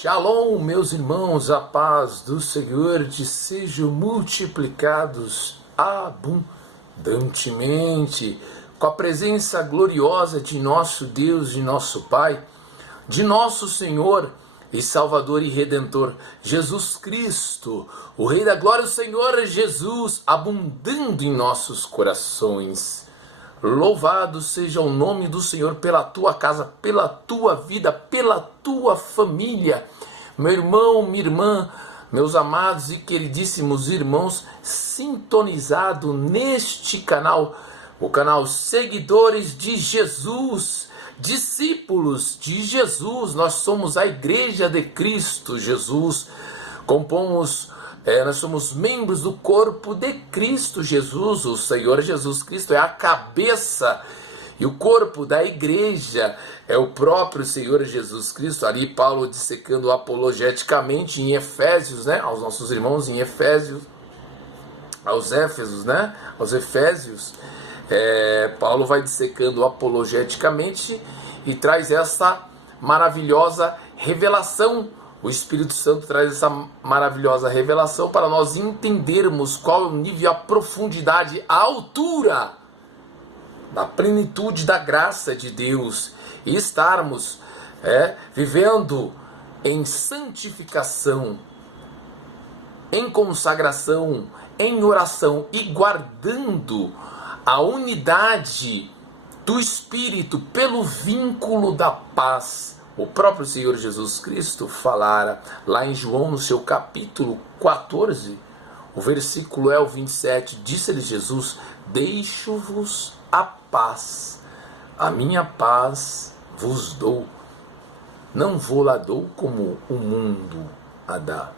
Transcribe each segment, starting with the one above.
Shalom, meus irmãos, a paz do Senhor te sejam multiplicados abundantemente, com a presença gloriosa de nosso Deus e nosso Pai, de nosso Senhor e Salvador e Redentor, Jesus Cristo, o Rei da Glória, o Senhor Jesus, abundando em nossos corações. Louvado seja o nome do Senhor pela tua casa, pela tua vida, pela tua família. Meu irmão, minha irmã, meus amados e queridíssimos irmãos, sintonizado neste canal, o canal Seguidores de Jesus, discípulos de Jesus. Nós somos a Igreja de Cristo Jesus, nós somos membros do corpo de Cristo Jesus. O Senhor Jesus Cristo é a cabeça e o corpo da igreja é o próprio Senhor Jesus Cristo. Ali Paulo dissecando apologeticamente em Efésios, aos nossos irmãos em Efésios, aos Efésios, Paulo vai dissecando apologeticamente e traz essa maravilhosa revelação. O Espírito Santo traz essa maravilhosa revelação para nós entendermos qual é o nível, a profundidade, a altura da plenitude da graça de Deus e estarmos vivendo em santificação, em consagração, em oração e guardando a unidade do Espírito pelo vínculo da paz. O próprio Senhor Jesus Cristo falara lá em João, no seu capítulo 14, o versículo é o 27, disse-lhe Jesus: deixo-vos a paz, a minha paz vos dou, não vou-la dou como o mundo a dá.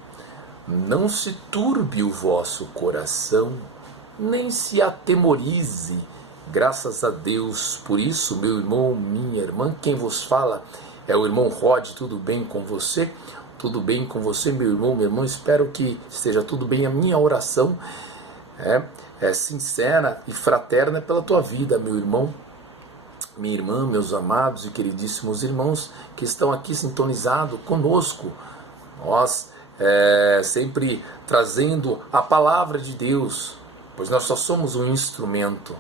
Não se turbe o vosso coração, nem se atemorize. Graças a Deus por isso, meu irmão, minha irmã, quem vos fala é o irmão Rod. Tudo bem com você? Tudo bem com você, meu irmão, minha irmã? Espero que esteja tudo bem. A minha oração é sincera e fraterna pela tua vida, meu irmão, minha irmã, meus amados e queridíssimos irmãos que estão aqui sintonizados conosco. Nós sempre trazendo a palavra de Deus, pois nós só somos um instrumento.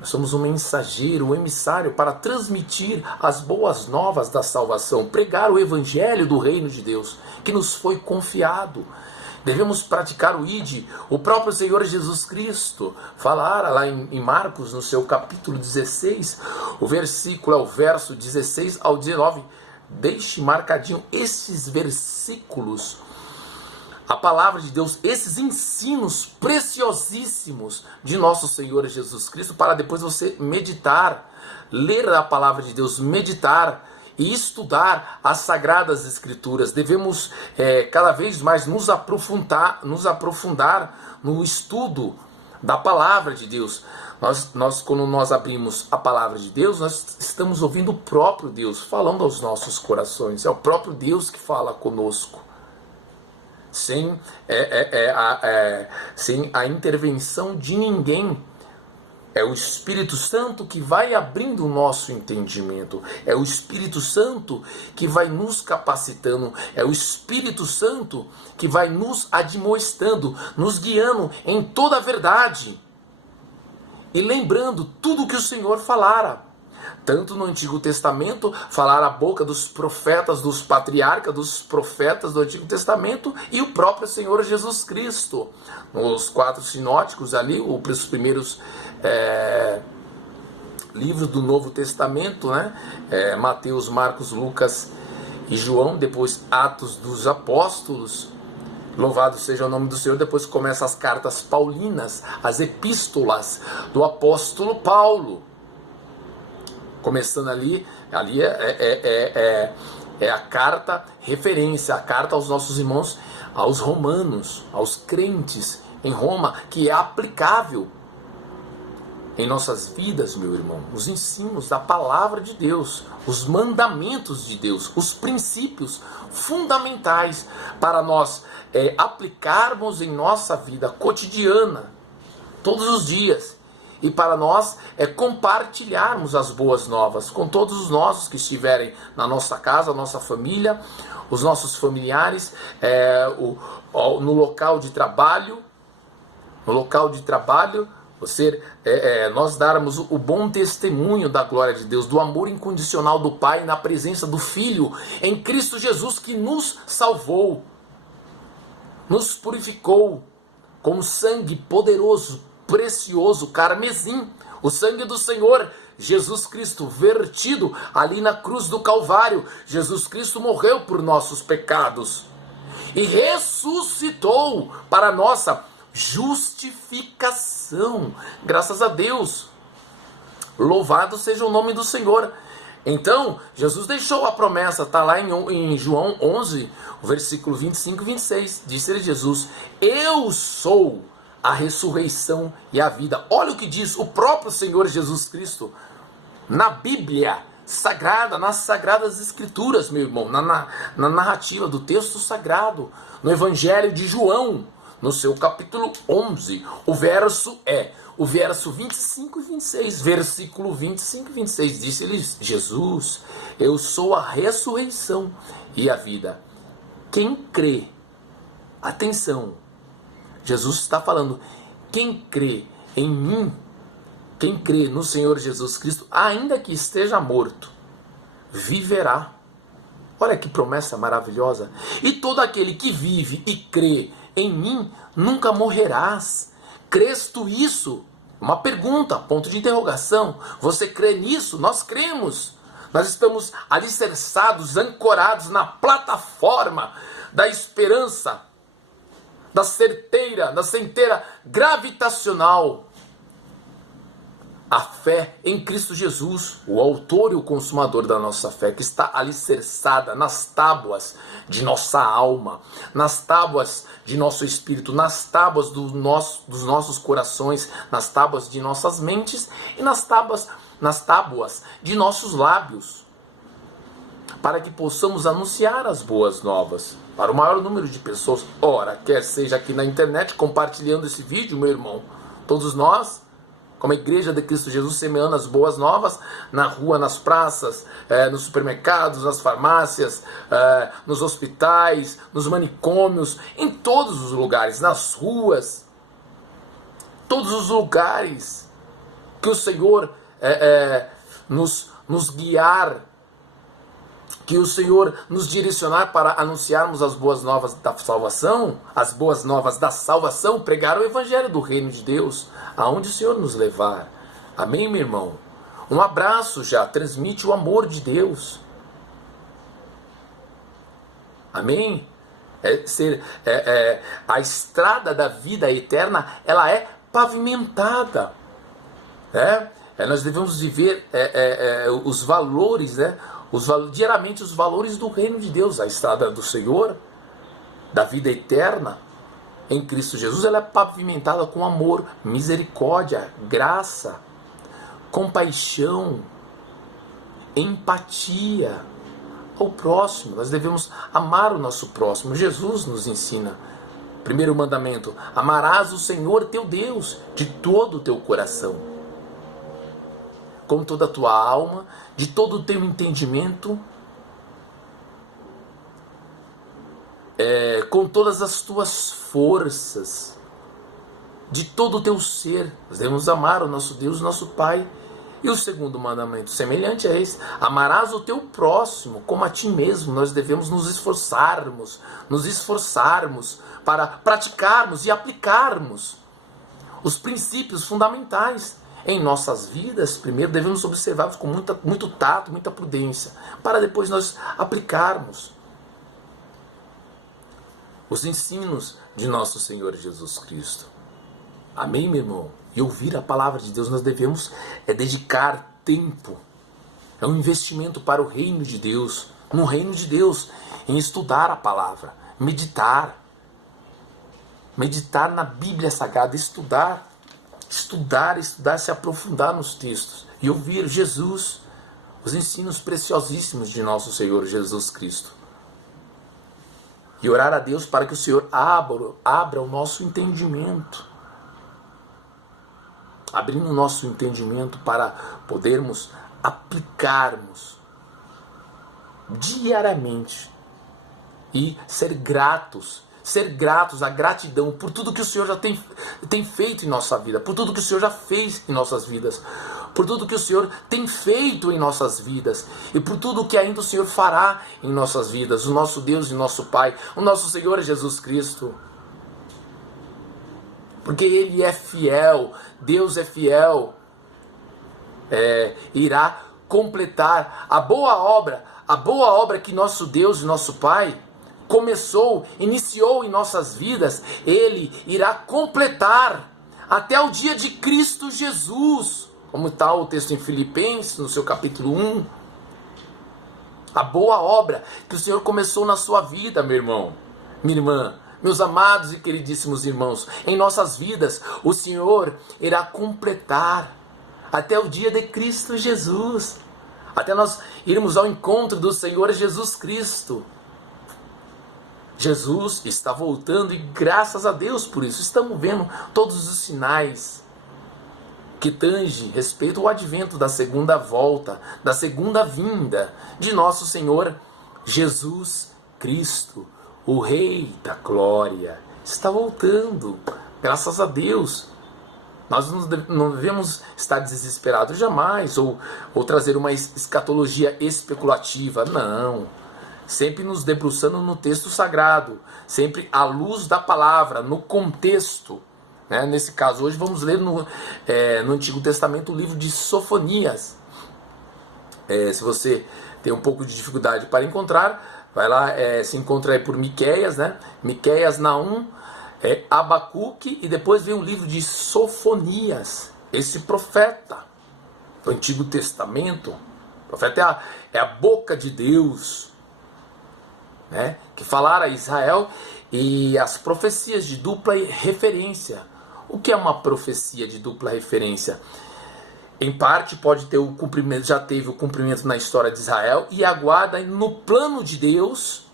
Nós somos um mensageiro, um emissário para transmitir as boas novas da salvação, pregar o evangelho do reino de Deus, que nos foi confiado. Devemos praticar o ID. O próprio Senhor Jesus Cristo falara lá em Marcos, no seu capítulo 16, o versículo é o verso 16 ao 19. Deixe marcadinho esses versículos, a palavra de Deus, esses ensinos preciosíssimos de nosso Senhor Jesus Cristo, para depois você meditar, ler a palavra de Deus, meditar e estudar as Sagradas Escrituras. Devemos cada vez mais nos aprofundar no estudo da palavra de Deus. Quando nós abrimos a palavra de Deus, nós estamos ouvindo o próprio Deus falando aos nossos corações. É o próprio Deus que fala conosco. Sem a intervenção de ninguém. É o Espírito Santo que vai abrindo o nosso entendimento. É o Espírito Santo que vai nos capacitando. É o Espírito Santo que vai nos admoestando, nos guiando em toda a verdade. E lembrando tudo que o Senhor falara. Tanto no Antigo Testamento, falar a boca dos profetas, dos patriarcas, dos profetas do Antigo Testamento e o próprio Senhor Jesus Cristo. Nos 4 sinóticos ali, os primeiros livros do Novo Testamento, Mateus, Marcos, Lucas e João, depois Atos dos Apóstolos. Louvado seja o nome do Senhor. Depois começam as cartas paulinas, as epístolas do apóstolo Paulo. Começando ali é a carta referência, a carta aos nossos irmãos, aos romanos, aos crentes em Roma, que é aplicável em nossas vidas, meu irmão. Os ensinos da palavra de Deus, os mandamentos de Deus, os princípios fundamentais para nós aplicarmos em nossa vida cotidiana, todos os dias. e para nós é compartilharmos as boas novas com todos os nossos que estiverem na nossa casa, nossa família, os nossos familiares, no local de trabalho. No local de trabalho, nós darmos o bom testemunho da glória de Deus, do amor incondicional do Pai na presença do Filho, em Cristo Jesus, que nos salvou, nos purificou com sangue poderoso, precioso, carmesim, o sangue do Senhor Jesus Cristo vertido ali na cruz do Calvário. Jesus Cristo morreu por nossos pecados e ressuscitou para nossa justificação. Graças a Deus. Louvado seja o nome do Senhor. Então, Jesus deixou a promessa, está lá em João 11, versículo 25 e 26. Disse-lhe Jesus: eu sou a ressurreição e a vida. Olha o que diz o próprio Senhor Jesus Cristo na Bíblia Sagrada, nas Sagradas Escrituras, meu irmão, na narrativa do texto sagrado, no Evangelho de João, no seu capítulo 11, o verso 25 e 26, versículo 25 e 26, disse-lhe Jesus: eu sou a ressurreição e a vida. Quem crê, atenção, Jesus está falando, quem crê em mim, quem crê no Senhor Jesus Cristo, ainda que esteja morto, viverá. Olha que promessa maravilhosa. E todo aquele que vive e crê em mim, nunca morrerás. Crês tu isso? Uma pergunta, ponto de interrogação. Você crê nisso? Nós cremos. Nós estamos alicerçados, ancorados na plataforma da esperança, da centeira gravitacional. A fé em Cristo Jesus, o autor e o consumador da nossa fé, que está alicerçada nas tábuas de nossa alma, nas tábuas de nosso espírito, nas tábuas dos nossos corações, nas tábuas de nossas mentes e nas tábuas de nossos lábios, para que possamos anunciar as boas novas para o maior número de pessoas. Ora, quer seja aqui na internet, compartilhando esse vídeo, meu irmão, todos nós, como a Igreja de Cristo Jesus, semeando as boas novas na rua, nas praças, nos supermercados, nas farmácias, nos hospitais, nos manicômios, em todos os lugares, nas ruas, todos os lugares que o Senhor nos guiar, que o Senhor nos direcionar para anunciarmos as boas novas da salvação, as boas novas da salvação, pregar o Evangelho do Reino de Deus, aonde o Senhor nos levar. Amém, meu irmão? Um abraço já, transmite o amor de Deus. Amém? A estrada da vida eterna, ela é pavimentada. Nós devemos viver os valores, diariamente os valores do reino de Deus. A estrada do Senhor, da vida eterna, em Cristo Jesus, ela é pavimentada com amor, misericórdia, graça, compaixão, empatia ao próximo. Nós devemos amar o nosso próximo. Jesus nos ensina. Primeiro mandamento: amarás o Senhor teu Deus de todo o teu coração, com toda a tua alma, de todo o teu entendimento, com todas as tuas forças, de todo o teu ser. Nós devemos amar o nosso Deus, o nosso Pai. E o segundo mandamento, semelhante a esse: amarás o teu próximo como a ti mesmo. Nós devemos nos esforçarmos para praticarmos e aplicarmos os princípios fundamentais em nossas vidas. Primeiro devemos observá-los com muito tato, muita prudência, para depois nós aplicarmos os ensinos de nosso Senhor Jesus Cristo. Amém, meu irmão? E ouvir a palavra de Deus, nós devemos dedicar tempo. É um investimento para o reino de Deus, no reino de Deus, em estudar a palavra, meditar na Bíblia Sagrada, estudar, se aprofundar nos textos e ouvir Jesus, os ensinos preciosíssimos de nosso Senhor Jesus Cristo. E orar a Deus para que o Senhor abra o nosso entendimento, abrindo o nosso entendimento para podermos aplicarmos diariamente e ser gratos a gratidão por tudo que o Senhor já tem feito em nossa vida, por tudo que o Senhor já fez em nossas vidas, por tudo que o Senhor tem feito em nossas vidas e por tudo que ainda o Senhor fará em nossas vidas, o nosso Deus e nosso Pai, o nosso Senhor Jesus Cristo. Porque Ele é fiel, Deus é fiel, irá completar a boa obra que nosso Deus e nosso Pai iniciou em nossas vidas, Ele irá completar até o dia de Cristo Jesus, como está o texto em Filipenses, no seu capítulo 1. A boa obra que o Senhor começou na sua vida, meu irmão, minha irmã, meus amados e queridíssimos irmãos, em nossas vidas, o Senhor irá completar até o dia de Cristo Jesus, até nós irmos ao encontro do Senhor Jesus Cristo. Jesus está voltando e graças a Deus por isso. Estamos vendo todos os sinais que tangem respeito ao advento da segunda volta, da segunda vinda de nosso Senhor Jesus Cristo, o Rei da Glória. Está voltando, graças a Deus. Nós não devemos estar desesperados jamais ou trazer uma escatologia especulativa, não. Sempre nos debruçando no texto sagrado, sempre à luz da palavra, no contexto. Né? Nesse caso, hoje vamos ler no Antigo Testamento o livro de Sofonias. Se você tem um pouco de dificuldade para encontrar, vai lá, se encontra aí por Miqueias, né? Miqueias, Naum, Abacuque, e depois vem o livro de Sofonias, esse profeta do Antigo Testamento. O profeta é a boca de Deus, né, que falara a Israel, e as profecias de dupla referência. O que é uma profecia de dupla referência? Em parte pode ter o cumprimento, já teve o cumprimento na história de Israel e aguarda no plano de Deus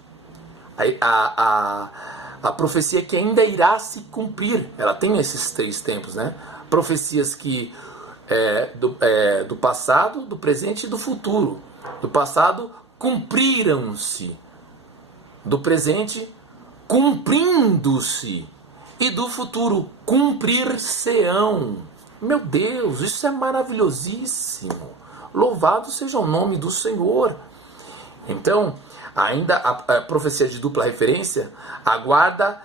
a profecia que ainda irá se cumprir. Ela tem esses 3 tempos, né? Profecias que do passado, do presente e do futuro. Do passado, cumpriram-se. Do presente, cumprindo-se. E do futuro, cumprir-se-ão. Meu Deus, isso é maravilhosíssimo. Louvado seja o nome do Senhor. Então, ainda a profecia de dupla referência aguarda,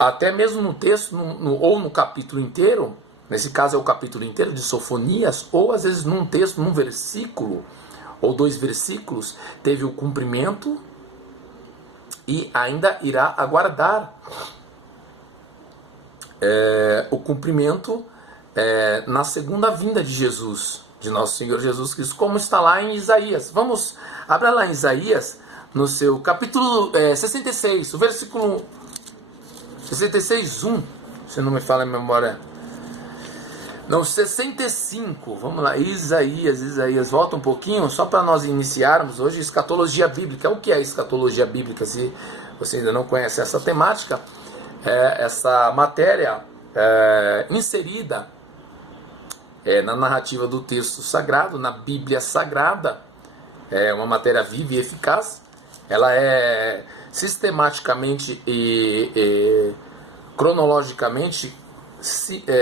até mesmo no texto, ou no capítulo inteiro, nesse caso é o capítulo inteiro de Sofonias, ou às vezes num texto, num versículo, ou 2 versículos, teve o cumprimento e ainda irá aguardar o cumprimento na segunda vinda de Jesus, de nosso Senhor Jesus Cristo, como está lá em Isaías. Vamos, abra lá em Isaías, no seu capítulo 66, o versículo 66, 1, se não me falha a memória. Não, 65, vamos lá, Isaías, volta um pouquinho, só para nós iniciarmos hoje escatologia bíblica. O que é escatologia bíblica? Se você ainda não conhece essa temática, essa matéria inserida na narrativa do texto sagrado, na Bíblia Sagrada, é uma matéria viva e eficaz. Ela é sistematicamente e cronologicamente,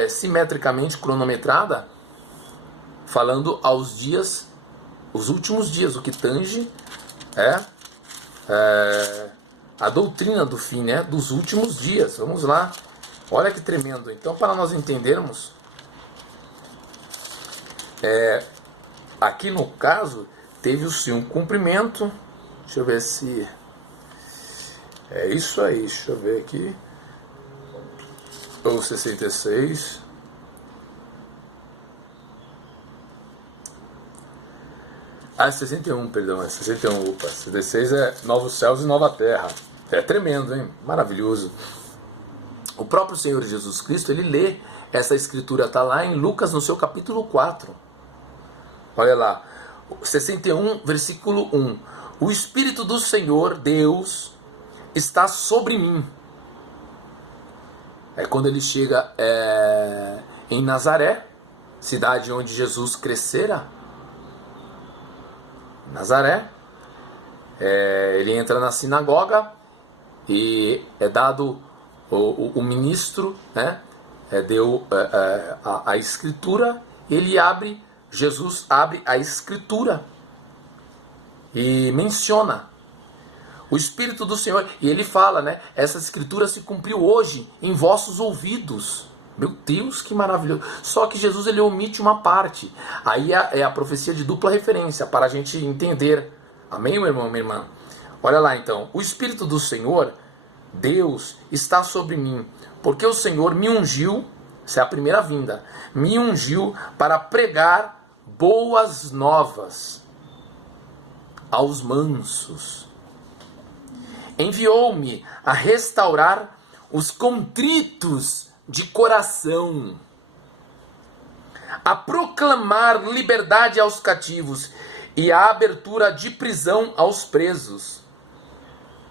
simetricamente cronometrada, falando aos dias, os últimos dias, o que tange a doutrina do fim, né, dos últimos dias. Vamos lá, olha que tremendo. Então, para nós entendermos, aqui no caso teve sim um cumprimento. Deixa eu ver se é isso aí, deixa eu ver aqui. Ou 66. Ah, 61, perdão, 61, opa. 66 é Novos Céus e Nova Terra. É tremendo, hein? Maravilhoso. O próprio Senhor Jesus Cristo, ele lê essa escritura, está lá em Lucas, no seu capítulo 4. Olha lá, 61, versículo 1. O Espírito do Senhor, Deus, está sobre mim. Quando ele chega em Nazaré, cidade onde Jesus crescera, Nazaré. Ele entra na sinagoga e é dado o ministro, né, deu a escritura, Jesus abre a escritura e menciona o Espírito do Senhor, e ele fala, né, essa escritura se cumpriu hoje em vossos ouvidos. Meu Deus, que maravilhoso. Só que Jesus, ele omite uma parte. Aí é a profecia de dupla referência, para a gente entender. Amém, meu irmão, minha irmã? Olha lá então. O Espírito do Senhor, Deus, está sobre mim, porque o Senhor me ungiu, essa é a primeira vinda, me ungiu para pregar boas novas aos mansos. Enviou-me a restaurar os contritos de coração, a proclamar liberdade aos cativos e a abertura de prisão aos presos.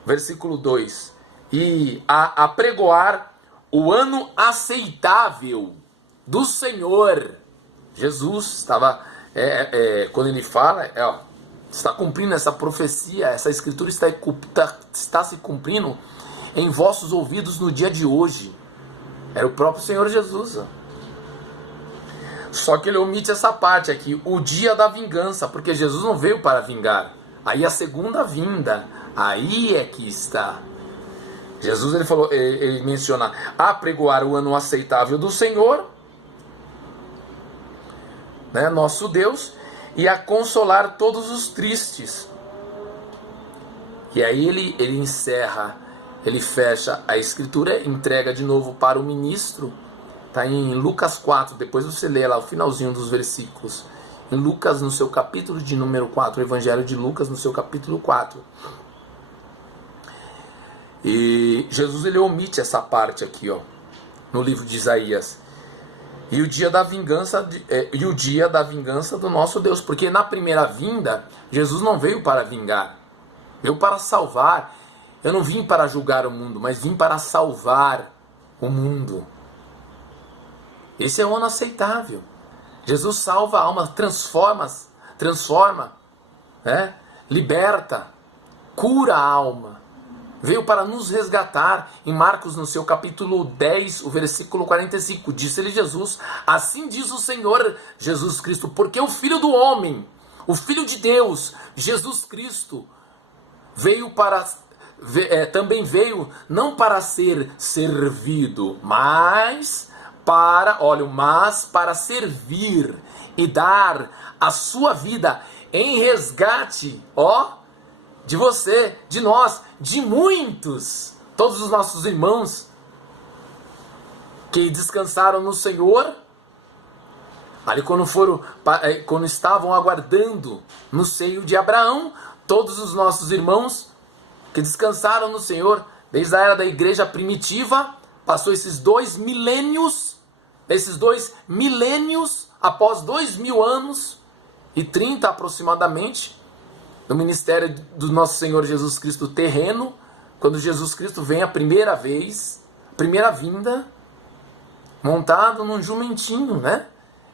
Versículo 2. E a apregoar o ano aceitável do Senhor. Jesus estava, quando ele fala, está cumprindo essa profecia, essa escritura está se cumprindo em vossos ouvidos no dia de hoje. Era o próprio Senhor Jesus. Só que ele omite essa parte aqui, o dia da vingança, porque Jesus não veio para vingar. Aí a segunda vinda, aí é que está. Jesus, ele menciona apregoar o ano aceitável do Senhor, né, nosso Deus, e a consolar todos os tristes. E aí ele encerra, ele fecha a escritura, entrega de novo para o ministro. Está em Lucas 4, depois você lê lá o finalzinho dos versículos. Em Lucas, no seu capítulo de número 4, o Evangelho de Lucas, no seu capítulo 4. E Jesus, ele omite essa parte aqui, ó, no livro de Isaías. E o dia da vingança, do nosso Deus. Porque na primeira vinda, Jesus não veio para vingar, veio para salvar. Eu não vim para julgar o mundo, mas vim para salvar o mundo. Esse é o ano aceitável. Jesus salva a alma, transforma, né? Liberta, cura a alma. Veio para nos resgatar. Em Marcos, no seu capítulo 10, o versículo 45, disse-lhe Jesus: assim diz o Senhor Jesus Cristo, porque o Filho do Homem, o Filho de Deus, Jesus Cristo, também veio não para ser servido, mas para servir e dar a sua vida em resgate, de você, de nós, de muitos, todos os nossos irmãos que descansaram no Senhor, ali quando estavam aguardando no seio de Abraão, todos os nossos irmãos que descansaram no Senhor, desde a era da igreja primitiva, passou esses 2 milênios, após 2000 anos e 30 aproximadamente, no ministério do nosso Senhor Jesus Cristo terreno, quando Jesus Cristo vem a primeira vez, primeira vinda, montado num jumentinho, né?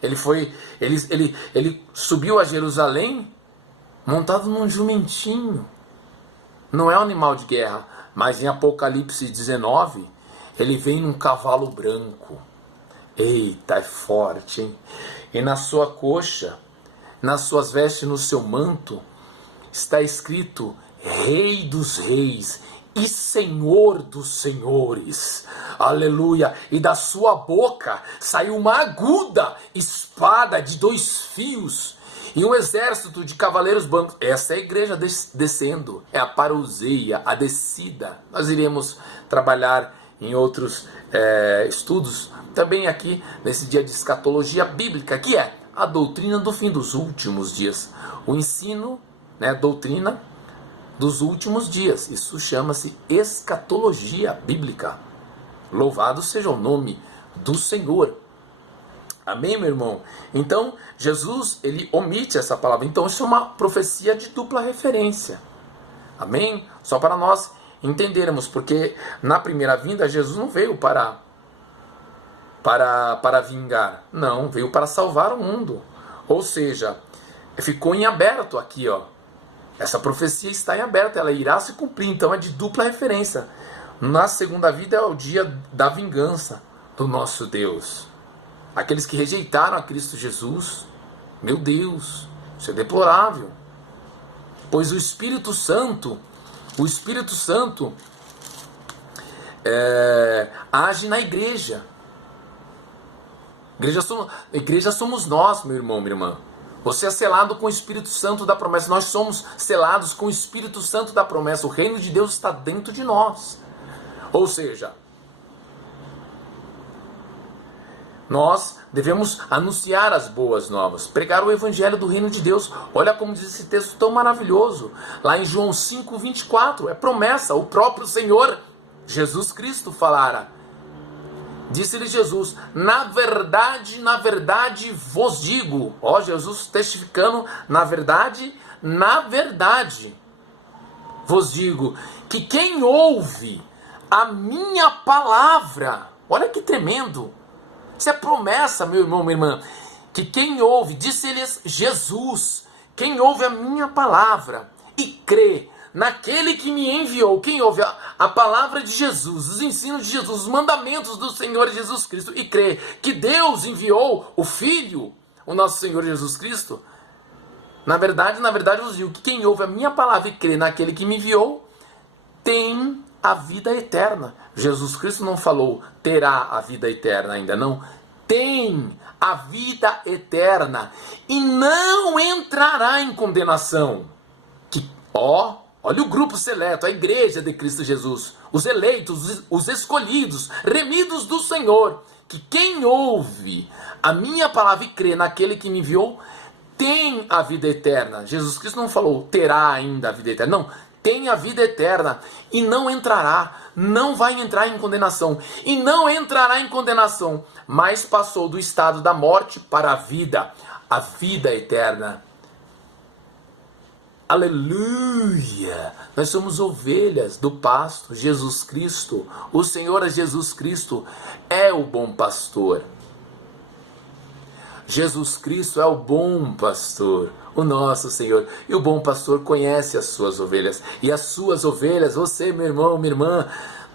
Ele subiu a Jerusalém montado num jumentinho. Não é um animal de guerra, mas em Apocalipse 19, ele vem num cavalo branco. Eita, é forte, hein? E na sua coxa, nas suas vestes, no seu manto, está escrito Rei dos Reis e Senhor dos Senhores. Aleluia! E da sua boca saiu uma aguda espada de 2 fios e um exército de cavaleiros brancos. Essa é a igreja descendo, é a parousia, a descida. Nós iremos trabalhar em outros estudos, também aqui nesse dia de escatologia bíblica, que é a doutrina do fim dos últimos dias. O ensino, né, doutrina dos últimos dias. Isso chama-se escatologia bíblica. Louvado seja o nome do Senhor. Amém, meu irmão? Então, Jesus, ele omite essa palavra. Então, isso é uma profecia de dupla referência. Amém? Só para nós entendermos, porque na primeira vinda, Jesus não veio para para vingar. Não, veio para salvar o mundo. Ou seja, ficou em aberto aqui, ó. Essa profecia está em aberto, ela irá se cumprir, então é de dupla referência. Na segunda vida é o dia da vingança do nosso Deus. Aqueles que rejeitaram a Cristo Jesus, meu Deus, isso é deplorável. Pois o Espírito Santo age na igreja. Igreja somos nós, meu irmão, minha irmã. Você é selado com o Espírito Santo da promessa. Nós somos selados com o Espírito Santo da promessa. O reino de Deus está dentro de nós. Ou seja, nós devemos anunciar as boas novas, pregar o evangelho do reino de Deus. Olha como diz esse texto tão maravilhoso. Lá em João 5:24, é promessa. O próprio Senhor Jesus Cristo falara. Disse-lhe Jesus: na verdade vos digo. Ó, Jesus testificando, na verdade vos digo, que quem ouve a minha palavra, olha que tremendo, isso é promessa, meu irmão, minha irmã, que quem ouve, disse-lhes Jesus, quem ouve a minha palavra e crê naquele que me enviou, quem ouve a palavra de Jesus, os ensinos de Jesus, os mandamentos do Senhor Jesus Cristo e crê que Deus enviou o Filho, o nosso Senhor Jesus Cristo, na verdade eu vos digo que quem ouve a minha palavra e crê naquele que me enviou, tem a vida eterna. Jesus Cristo não falou terá a vida eterna ainda, não. Tem a vida eterna e não entrará em condenação. Olha o grupo seleto, a igreja de Cristo Jesus, os eleitos, os escolhidos, remidos do Senhor, que quem ouve a minha palavra e crê naquele que me enviou, tem a vida eterna. Jesus Cristo não falou terá ainda a vida eterna, não, tem a vida eterna e não entrará, não vai entrar em condenação, e não entrará em condenação, mas passou do estado da morte para a vida eterna. Aleluia! Nós somos ovelhas do pasto. Jesus Cristo, o Senhor Jesus Cristo é o bom pastor. Jesus Cristo é o bom pastor, o nosso Senhor. E o bom pastor conhece as suas ovelhas. E as suas ovelhas, você, meu irmão, minha irmã,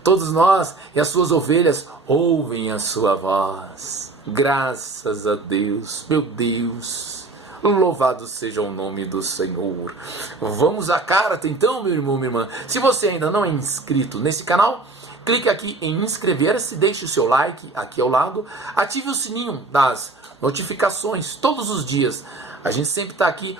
todos nós, e as suas ovelhas ouvem a sua voz. Graças a Deus, meu Deus. Louvado seja o nome do Senhor. Vamos à carta então, meu irmão, minha irmã. Se você ainda não é inscrito nesse canal, clique aqui em inscrever-se, deixe o seu like aqui ao lado, ative o sininho das notificações todos os dias. A gente sempre está aqui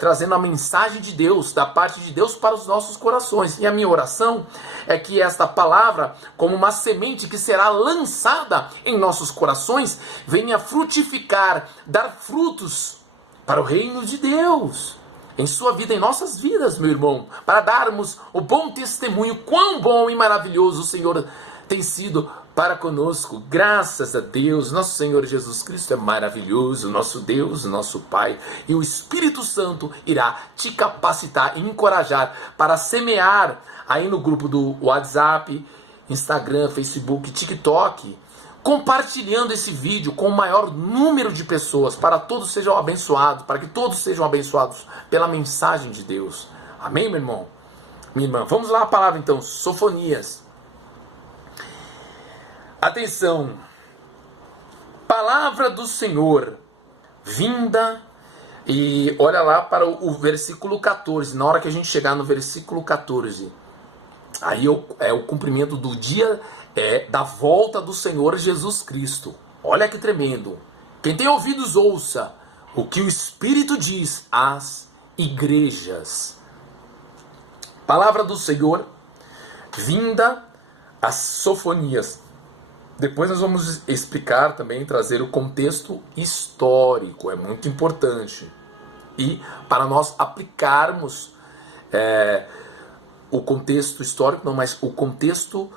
trazendo a mensagem de Deus, da parte de Deus para os nossos corações. E a minha oração é que esta palavra, como uma semente que será lançada em nossos corações, venha frutificar, dar frutos para o reino de Deus, em sua vida, em nossas vidas, meu irmão, para darmos o bom testemunho, quão bom e maravilhoso o Senhor tem sido para conosco. Graças a Deus, nosso Senhor Jesus Cristo é maravilhoso, nosso Deus, nosso Pai, e o Espírito Santo irá te capacitar e encorajar para semear aí no grupo do WhatsApp, Instagram, Facebook, TikTok, compartilhando esse vídeo com o maior número de pessoas, para todos sejam abençoados, para que todos sejam abençoados pela mensagem de Deus. Amém, meu irmão? Minha irmã, vamos lá a palavra então, Sofonias. Atenção, palavra do Senhor, vinda, e olha lá para o versículo 14, na hora que a gente chegar no versículo 14, aí é o cumprimento do dia da volta do Senhor Jesus Cristo. Olha que tremendo. Quem tem ouvidos ouça o que o Espírito diz às igrejas. Palavra do Senhor, vinda às Sofonias. Depois nós vamos explicar também, trazer o contexto histórico, é muito importante. E para nós aplicarmos o contexto histórico, não, mas o contexto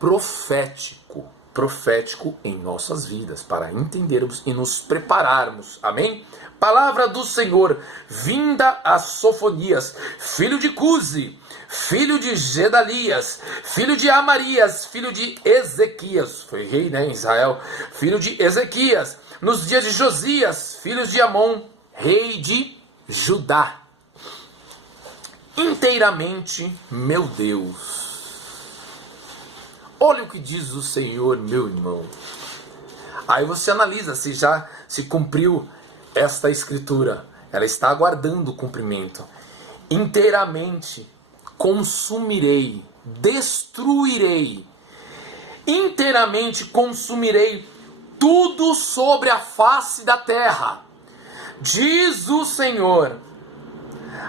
profético. profético em nossas vidas, para entendermos e nos prepararmos. Amém? Palavra do Senhor, vinda a Sofonias, filho de Cusi, filho de Gedalias, filho de Amarias, filho de Ezequias, foi rei, né, em Israel, filho de Ezequias, nos dias de Josias, filho de Amon, rei de Judá. Inteiramente, meu Deus. Olha o que diz o Senhor, meu irmão. Aí você analisa se já se cumpriu esta escritura. Ela está aguardando o cumprimento. Inteiramente consumirei, destruirei. Inteiramente consumirei tudo sobre a face da terra. Diz o Senhor: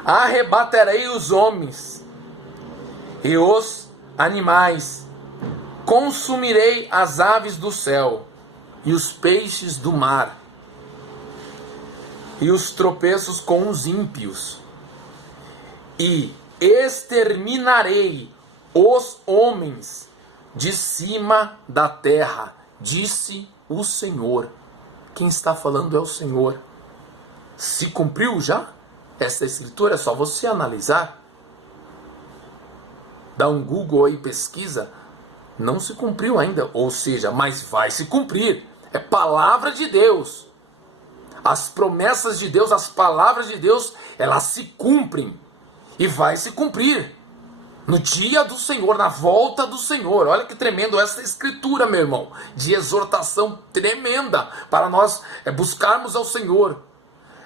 arrebatarei os homens e os animais, consumirei as aves do céu e os peixes do mar, e os tropeços com os ímpios, e exterminarei os homens de cima da terra, disse o Senhor. Quem está falando é o Senhor. Se cumpriu já essa escritura? É só você analisar. Dá um Google aí, pesquisa. Não se cumpriu ainda, ou seja, mas vai se cumprir. É palavra de Deus. As promessas de Deus, as palavras de Deus, elas se cumprem. E vai se cumprir. No dia do Senhor, na volta do Senhor. Olha que tremendo essa escritura, meu irmão. De exortação tremenda para nós buscarmos ao Senhor.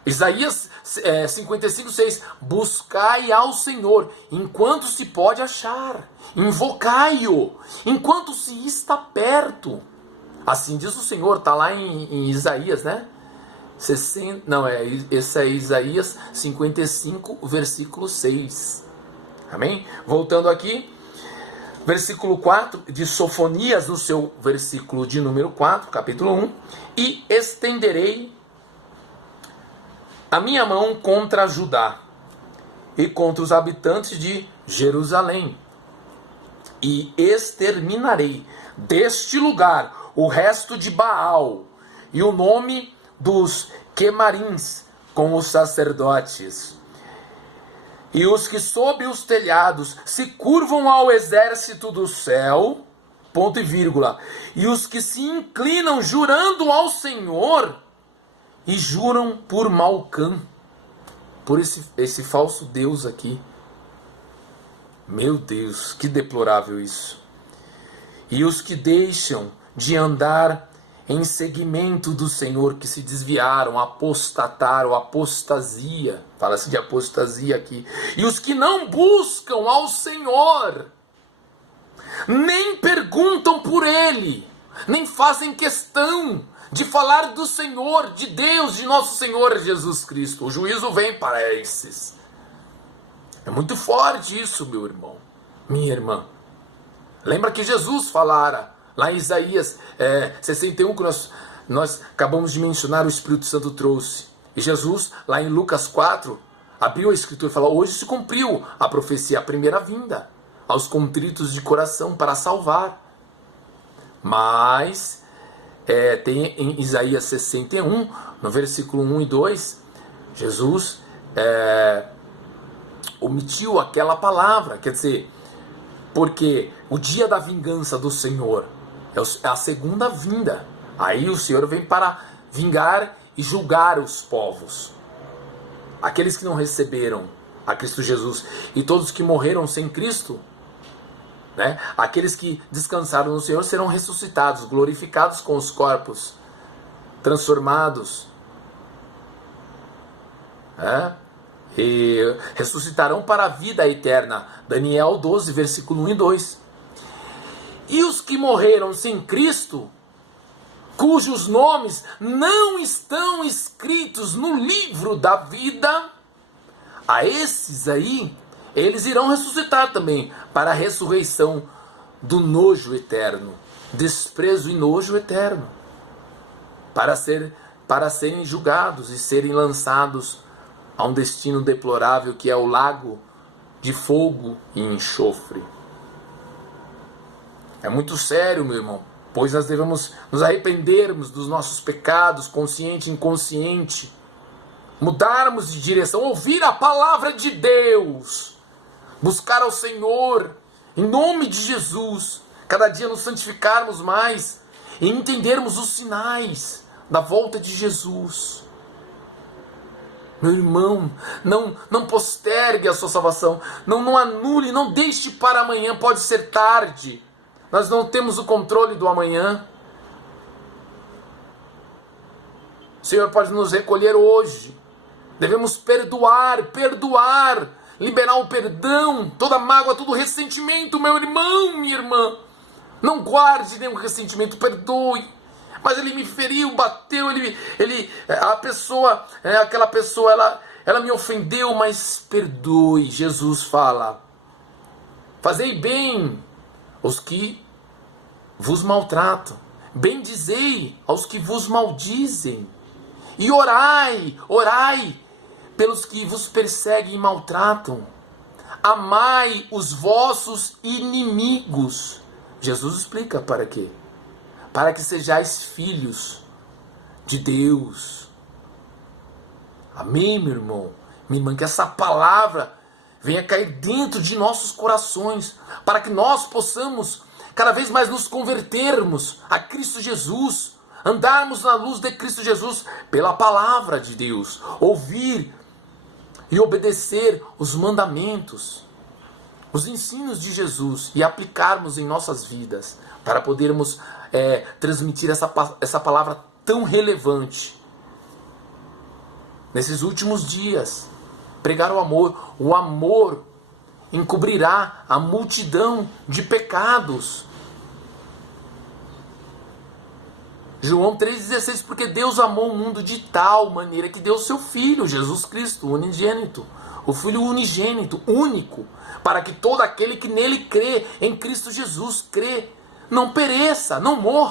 Isaías 55:6. Buscai ao Senhor enquanto se pode achar. Invocai-o enquanto se está perto. Assim diz o Senhor. Está lá em Isaías, né? Esse é Isaías 55, versículo 6. Amém? Voltando aqui, versículo 4 de Sofonias, no seu versículo de número 4, capítulo 1. E estenderei a minha mão contra Judá e contra os habitantes de Jerusalém, e exterminarei deste lugar o resto de Baal e o nome dos quemarins com os sacerdotes, e os que sob os telhados se curvam ao exército do céu, ponto e vírgula, e os que se inclinam jurando ao Senhor e juram por Malcã, por esse falso Deus aqui. Meu Deus, que deplorável isso. E os que deixam de andar em seguimento do Senhor, que se desviaram, apostataram, apostasia, fala-se de apostasia aqui, e os que não buscam ao Senhor, nem perguntam por Ele, nem fazem questão de falar do Senhor, de Deus, de nosso Senhor Jesus Cristo. O juízo vem para esses. É muito forte isso, meu irmão, minha irmã. Lembra que Jesus falara lá em Isaías 61, que nós acabamos de mencionar, o Espírito Santo trouxe. E Jesus, lá em Lucas 4, abriu a Escritura e falou: hoje se cumpriu a profecia, a primeira vinda, aos contritos de coração para salvar. Mas tem em Isaías 61, no versículo 1 e 2, Jesus omitiu aquela palavra, quer dizer, porque o dia da vingança do Senhor é a segunda vinda. Aí o Senhor vem para vingar e julgar os povos, aqueles que não receberam a Cristo Jesus, e todos que morreram sem Cristo, né? Aqueles que descansaram no Senhor serão ressuscitados, glorificados com os corpos transformados, e ressuscitarão para a vida eterna. Daniel 12, versículo 1 e 2. E os que morreram sem Cristo, cujos nomes não estão escritos no livro da vida, a esses aí, eles irão ressuscitar também para a ressurreição do nojo eterno, desprezo e nojo eterno, para serem julgados e serem lançados a um destino deplorável, que é o lago de fogo e enxofre. É muito sério, meu irmão. pois nós devemos nos arrependermos dos nossos pecados, consciente e inconsciente, mudarmos de direção, ouvir a palavra de Deus, buscar ao Senhor, em nome de Jesus, cada dia nos santificarmos mais e entendermos os sinais da volta de Jesus. Meu irmão, não postergue a sua salvação, não anule, não deixe para amanhã, pode ser tarde. Nós não temos o controle do amanhã. O Senhor pode nos recolher hoje. Devemos perdoar, liberar o perdão, toda mágoa, todo ressentimento, meu irmão, minha irmã. Não guarde nenhum ressentimento, perdoe. Mas ele me feriu, bateu, aquela pessoa, ela me ofendeu, mas perdoe. Jesus fala: fazei bem aos que vos maltratam, bendizei aos que vos maldizem, e orai pelos que vos perseguem e maltratam. Amai os vossos inimigos. Jesus explica para quê? Para que sejais filhos de Deus. Amém, meu irmão? Minha irmã, que essa palavra venha cair dentro de nossos corações, para que nós possamos cada vez mais nos convertermos a Cristo Jesus, andarmos na luz de Cristo Jesus pela palavra de Deus, ouvir e obedecer os mandamentos, os ensinos de Jesus e aplicarmos em nossas vidas, para podermos transmitir essa palavra tão relevante nesses últimos dias. Pregar o amor encobrirá a multidão de pecados. João 3,16, porque Deus amou o mundo de tal maneira que deu o seu Filho, Jesus Cristo, unigênito, o Filho unigênito, único, para que todo aquele que nele crê, em Cristo Jesus, crê, não pereça, não morra.